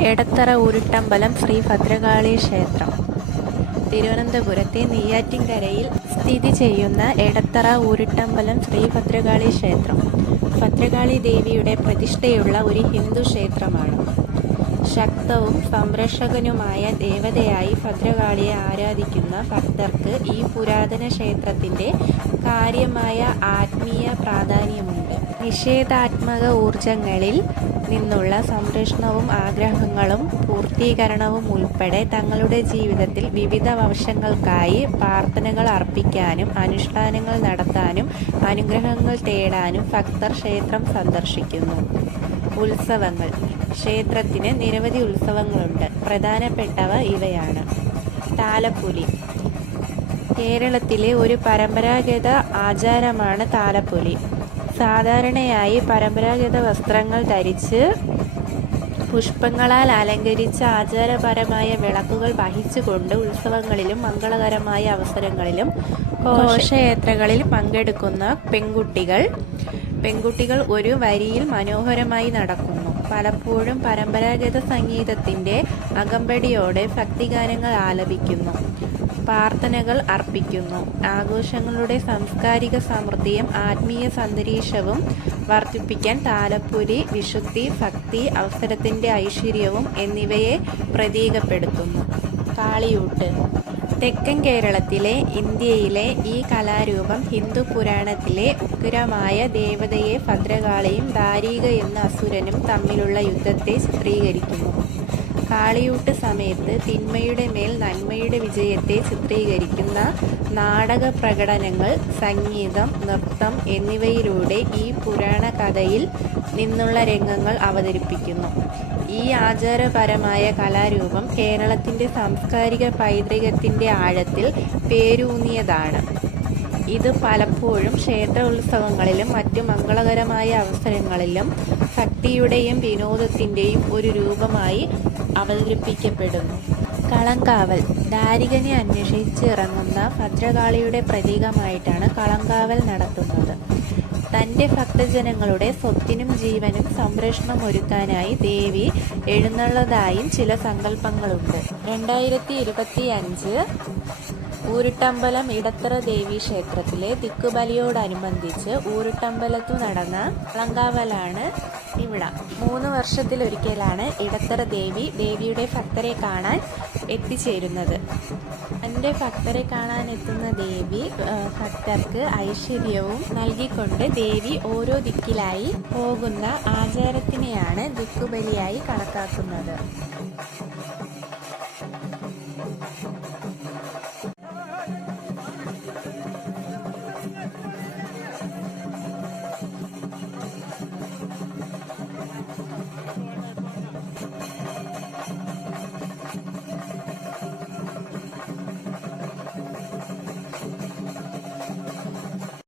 എടത്തറ ഊരുട്ടമ്പലം ശ്രീ ഭദ്രകാളി ക്ഷേത്രം. തിരുവനന്തപുരത്തെ നെയ്യാറ്റിൻകരയിൽ സ്ഥിതി ചെയ്യുന്ന എടത്തറ ഊരുട്ടമ്പലം ശ്രീ ഭദ്രകാളി ക്ഷേത്രം. ഭദ്രകാളി ദേവിയുടെ പ്രതിഷ്ഠയുള്ള ഒരു ഹിന്ദു ക്ഷേത്രമാണ്. ശക്തവും സംരക്ഷകനുമായ ദേവതയായി ഭദ്രകാളിയെ ആരാധിക്കുന്ന ഭക്തർക്ക് ഈ പുരാതന ക്ഷേത്രത്തിന്റെ കാര്യമായ ആത്മീയ പ്രാധാന്യമുണ്ട്. നിഷേധാത്മക ഊർജങ്ങളിൽ നിന്നുള്ള സംരക്ഷണവും ആഗ്രഹങ്ങളും പൂർത്തീകരണവും ഉൾപ്പെടെ തങ്ങളുടെ ജീവിതത്തിൽ വിവിധ വശങ്ങൾക്കായി പ്രാർത്ഥനകൾ അർപ്പിക്കാനും അനുഷ്ഠാനങ്ങൾ നടത്താനും അനുഗ്രഹങ്ങൾ തേടാനും ഭക്തർ ക്ഷേത്രം സന്ദർശിക്കുന്നു. ഉത്സവങ്ങൾ. ക്ഷേത്രത്തിന് നിരവധി ഉത്സവങ്ങളുണ്ട്. പ്രധാനപ്പെട്ടവ ഇവയാണ്. താലപ്പൊലി. കേരളത്തിലെ ഒരു പരമ്പരാഗത ആചാരമാണ് താലപ്പൊലി. സാധാരണയായി പരമ്പരാഗത വസ്ത്രങ്ങൾ ധരിച്ച് പുഷ്പങ്ങളാൽ അലങ്കരിച്ച ആചാരപരമായ വിളക്കുകൾ വഹിച്ചുകൊണ്ട് ഉത്സവങ്ങളിലും മംഗളകരമായ അവസരങ്ങളിലും ഘോഷയാത്രകളിൽ പങ്കെടുക്കുന്ന പെൺകുട്ടികൾ. പെൺകുട്ടികൾ ഒരു വരിയിൽ മനോഹരമായി നടക്കുന്നു. പലപ്പോഴും പരമ്പരാഗത സംഗീതത്തിന്റെ അകമ്പടിയോടെ ഭക്തിഗാനങ്ങൾ ആലപിക്കുന്നു. പ്രാർത്ഥനകൾ അർപ്പിക്കുന്നു. ആഘോഷങ്ങളുടെ സാംസ്കാരിക സമൃദ്ധിയും ആത്മീയ സന്തരീക്ഷവും വർദ്ധിപ്പിക്കാൻ താലപ്പൊലി വിശുദ്ധി ഭക്തി അവസരത്തിന്റെ ഐശ്വര്യവും എന്നിവയെ പ്രതീകപ്പെടുത്തുന്നു. കാളിയൂട്ട് തെക്കൻ കേരളത്തിലെ ഇന്ത്യയിലെ ഈ കലാരൂപം ഹിന്ദു പുരാണത്തിലെ ഉഗ്രമായ ദേവതയെ ഭദ്രകാളിയും ദാരീക എന്ന അസുരനും തമ്മിലുള്ള യുദ്ധത്തെ ചിത്രീകരിക്കുന്നു. കാളിയൂട്ട് സമയത്ത് തിന്മയുടെ മേൽ നന്മയുടെ വിജയത്തെ ചിത്രീകരിക്കുന്ന നാടക പ്രകടനങ്ങൾ സംഗീതം നൃത്തം എന്നിവയിലൂടെ ഈ പുരാണ കഥയിൽ നിന്നുള്ള രംഗങ്ങൾ അവതരിപ്പിക്കുന്നു. ഈ ആചാരപരമായ കലാരൂപം കേരളത്തിന്റെ സാംസ്കാരിക പൈതൃകത്തിന്റെ ആഴത്തിൽ പേരൂന്നിയതാണ്. ഇത് പലപ്പോഴും ക്ഷേത്ര ഉത്സവങ്ങളിലും മറ്റു മംഗളകരമായ അവസരങ്ങളിലും ശക്തിയുടെയും വിനോദത്തിന്റെയും ഒരു രൂപമായി അവതരിപ്പിക്കപ്പെടുന്നു. കളങ്കാവൽ. ദാരികനെ അന്വേഷിച്ച് ഇറങ്ങുന്ന ഭദ്രകാളിയുടെ പ്രതീകമായിട്ടാണ് കളങ്കാവൽ നടത്തുന്നത്. തന്റെ ഭക്തജനങ്ങളുടെ സ്വത്തിനും ജീവനും സംരക്ഷണം ഒരുക്കാനായി ദേവി എഴുന്നള്ളതായും ചില സങ്കല്പങ്ങളുണ്ട്. രണ്ടായിരത്തി ഇരുപത്തി അഞ്ച് ഊരുട്ടമ്പലം ഇടത്തറ ദേവി ക്ഷേത്രത്തിലെ തിക്കുബലിയോടനുബന്ധിച്ച് ഊരുട്ടമ്പലത്തു നടന്ന അളങ്കാവലാണ് ഇവിടെ. മൂന്ന് വർഷത്തിലൊരിക്കലാണ് ഇടത്തറ ദേവി ദേവിയുടെ ഭക്തരെ കാണാൻ എത്തിച്ചേരുന്നത്. തന്റെ ഭക്തരെ കാണാൻ എത്തുന്ന ദേവി ഭക്തർക്ക് ഐശ്വര്യവും നൽകിക്കൊണ്ട് ദേവി ഓരോ ദിക്കിലായി പോകുന്ന ആചാരത്തിനെയാണ് ദിക്കുബലിയായി കണക്കാക്കുന്നത്.